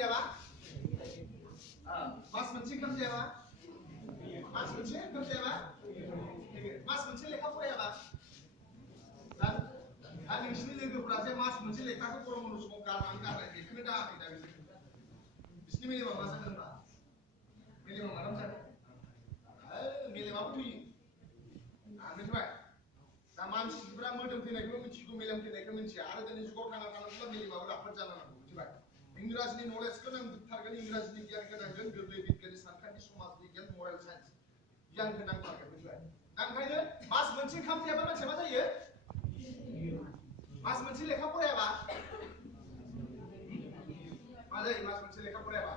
जायाबा मास मोनसे ओंखाम जायाबा मास मोनसे ओंखाम जायाबा मास मोनसे लेखा फरायाबा दा नोंसिनि लोगोफोरा जे मास मोनसे लेखाखौ गरम बन्द समाव गारनाय बेखौनो दाङाखै दा बिसोरनि मेलेमा मा जागोन होनबा मेलेमा माथाम जागोन मेलेमाबो थैयो मिथिबाय दा मानसिफोरा मोदोम थैनायखौ मिथिगौ मेलेम थैनायखौ मिथिया आरो दिनै जुगाव थांना थानोब्ला मेलेमाबो राफोद जानांगौ मिथिबाय इंराजिनि नलेजखौ नांथारगोन इंराजिनि गियानखौ नांगोन गोरलै बिगियाननि सानखान्थि समाज बिगियान मरेल साइन्स गियानखौ नांथारगोन मिथिबाय दा ओंखायनो मास मोनसे ओंखाम जायाबा मानसिया मा जायो मास मोनसे लेखा फरायाबा मा जायो मास मोनसे लेखा फरायाबा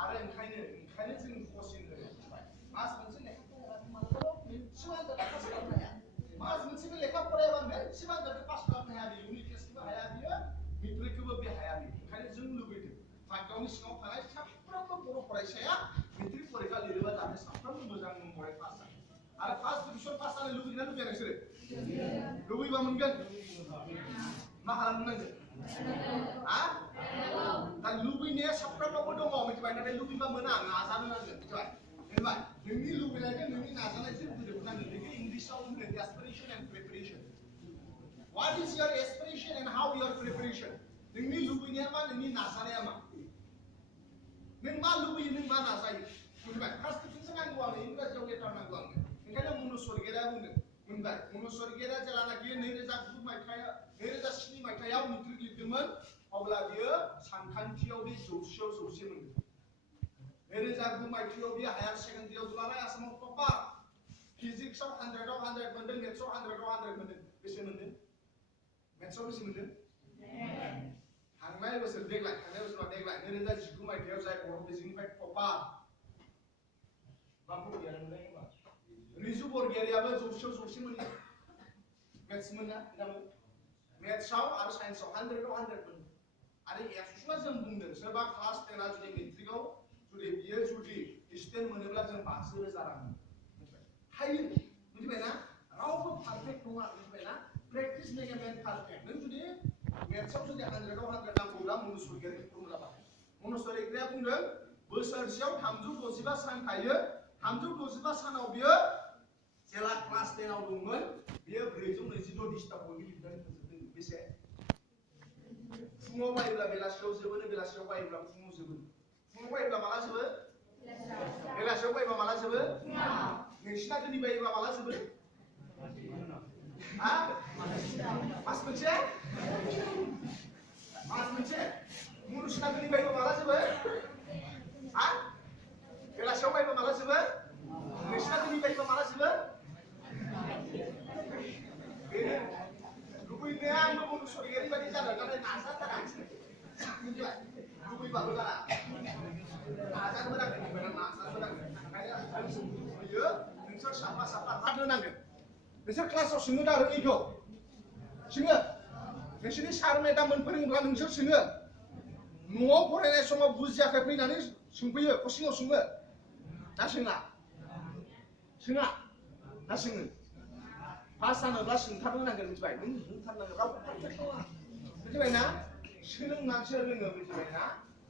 आरो ओंखायनो जों कचिं होयो मास मोनसे लेखा फरायाबा मालाबाबो मोनसेबो आनजादखौ पास खालामनो हाया मास मोनसेबो लेखा फरायाबा मोनसेबो आनजादखौ पास खालामनो हाया बियो इउनिट टेस्टखौबो हाया बियो मेट्रिकखौबो बे हाया बियो ओंखायनो जों लुबैदों भाग्यनि सिङाव थानाय साफ्रोमबो बर' फरायसाया मेट्रिक फरिखा लिरोबा जाहाथे साफ्रोमबो मोजां नम्बरै पास जायो आरो फार्स्ट डिभिजन पास जानो लुबैदोंना लुबैया नोंसोरो लुबैबा मोनगोन मा खालामनांगोन दा लुबैनाया साफ्रोमनावबो दङ मिथिबाय नाथाय लुबैबा मोना नाजानो नांगोन मिथिबाय मिथिबाय नोंनि लुबैनायजों नोंनि नाजानायजों गोरोबनांगोन बेखौ इंलिसाव होनो aspiration and preparation what is your aspiration and how your preparation नोंनि लुबैनाया मा नोंनि नाजानाया मा नों मा लुबैयो नों मा नाजायो मिथिबाय फार्स्ट डिभिजन नांगौ आंनो इंराजियाव लेटार नांगौ आंनो ओंखायनो मनज स्वर्गीया बुंदों मोनबाय मनज स्वर्गीया जेलानाखि 2007 मायथाइयाव मेट्रिक लिरदोंमोन अब्ला बियो सानखान्थियाव बे 100 मोनदों 2009 मायथाइयाव बियो हायार सेकेन्डारियाव दुलाराय आसामाव टपार फिजिक्सआव 100 आव 100 मोनदों मेथ्सआव 100 आव 100 मोनदों बेसे मोनदों मेथ्सआव बेसे मोनदों थांनाय बोसोर देग्लाय 2019 मायथाइयाव जाय बर' बिजोंनिफ्राय टपार मा बरगयारि मोनलाय होनबा रिजु बरगयारियाबो 100 मोनदों मेथ्स मोनना नोंथांमोन मेथ्सआव आरो साइन्सआव 100 आव 100 मोनदों आरो एक्सुअली जों बुंदों सोरबा क्लास 10 आ जुदि मेट्रिकआव बियो स्टेन्ड मोनोब्ला जों 5,000 रां हायो मिथिबायना रावबो पारफेक्ट नङा मिथिबायना practice make a man perfect नों जुदि मेथ्सआव जुदि 100 आव 100 नांगौब्ला मनज स्वर्गीयारिनि फर्मुला बाहाय मनज स्वर्गीयारिया बुंदों बोसोरसेयाव 365 सान थायो 365 सानाव बियो जेला क्लास 10 आव दंमोन बियो 426 डिस्टा बयबो लिरनानै फोजोबदों बेसे फुङाव बायोब्ला बेलासियाव जोबोनो बेलासियाव बायोब्ला फुङाव जोबोनो फुङाव बायोब्ला माला जोबो बेलासियाव बायोब्ला माला जोबो नोंसिना दिनै बायोब्ला माला जोबो मास मोनसे मुनुसना दिनै बायोब्ला माला जोबो बेलासियाव बायोब्ला माला जोबो नोंसिना दिनै बायोब्ला माला जोबो लुबैनाया आंबो मनज स्वर्गीयारि बायदि जादों नाथाय नाजाथाराखै मिथिबाय लुबैबाबो जाना नाजानोबो नांगोन नाजानोबो नांगोन ओंखायनो लुबैयो नोंसोर साफा थानो नांगोन नोंसोर क्लासाव सोङो दा रोङिखौ सोङो नोंसोरनि सार मेडाममोन फोरोङोब्ला नोंसोर सोङो न'आव फरायनाय समाव बुजियाखै फैनानै सोंफैयो कचिंआव सोङो ना सोङा ना सोङो पास जानोब्ला सोंथारनो नांगोन मिथिबाय नों रोंथारनांगोन रावबो पारफेक्ट नङा मिथिबायना सोलोंनानैसो रोङो मिथिबायना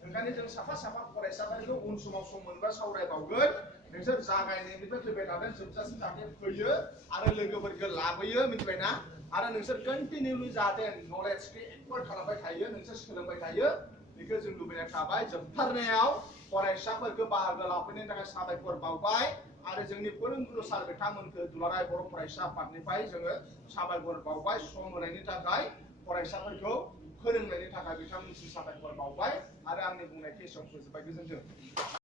ओंखायनो जों साफा फरायसाफोरखौ उन समाव सम मोनबा सावरायबावगोन नोंसोर जागायनायनिफ्राय फैबाय थागोन जोबजासिम जाहाथे फैयो आरो लोगोफोरखौ लाबोयो मिथिबायना आरो नोंसोर कन्टिनिउलि जाहाथे नलेजखौ एक्वायर खालामबाय थायो नोंसोर सोलोंबाय थायो बेखौ जों लुबैनाय थाबाय जोबथारनायाव फरायसाफोरखौ बाहागो लाफैनायनि थाखाय साबायखर बावबाय आरो जोंनि फोरोंगुरु सार बिथांमोनखौ दुलाराय बर' फरायसा आफादनिफ्राय जोङो साबायखर बावबाय सम होनायनि थाखाय फरायसाफोरखौ फोरोंनायनि थाखाय बिथांमोनसिम साबायखर बावबाय आरो आंनि बुंनायखौ एसेयावनो फोजोबबाय गोजोन्थों।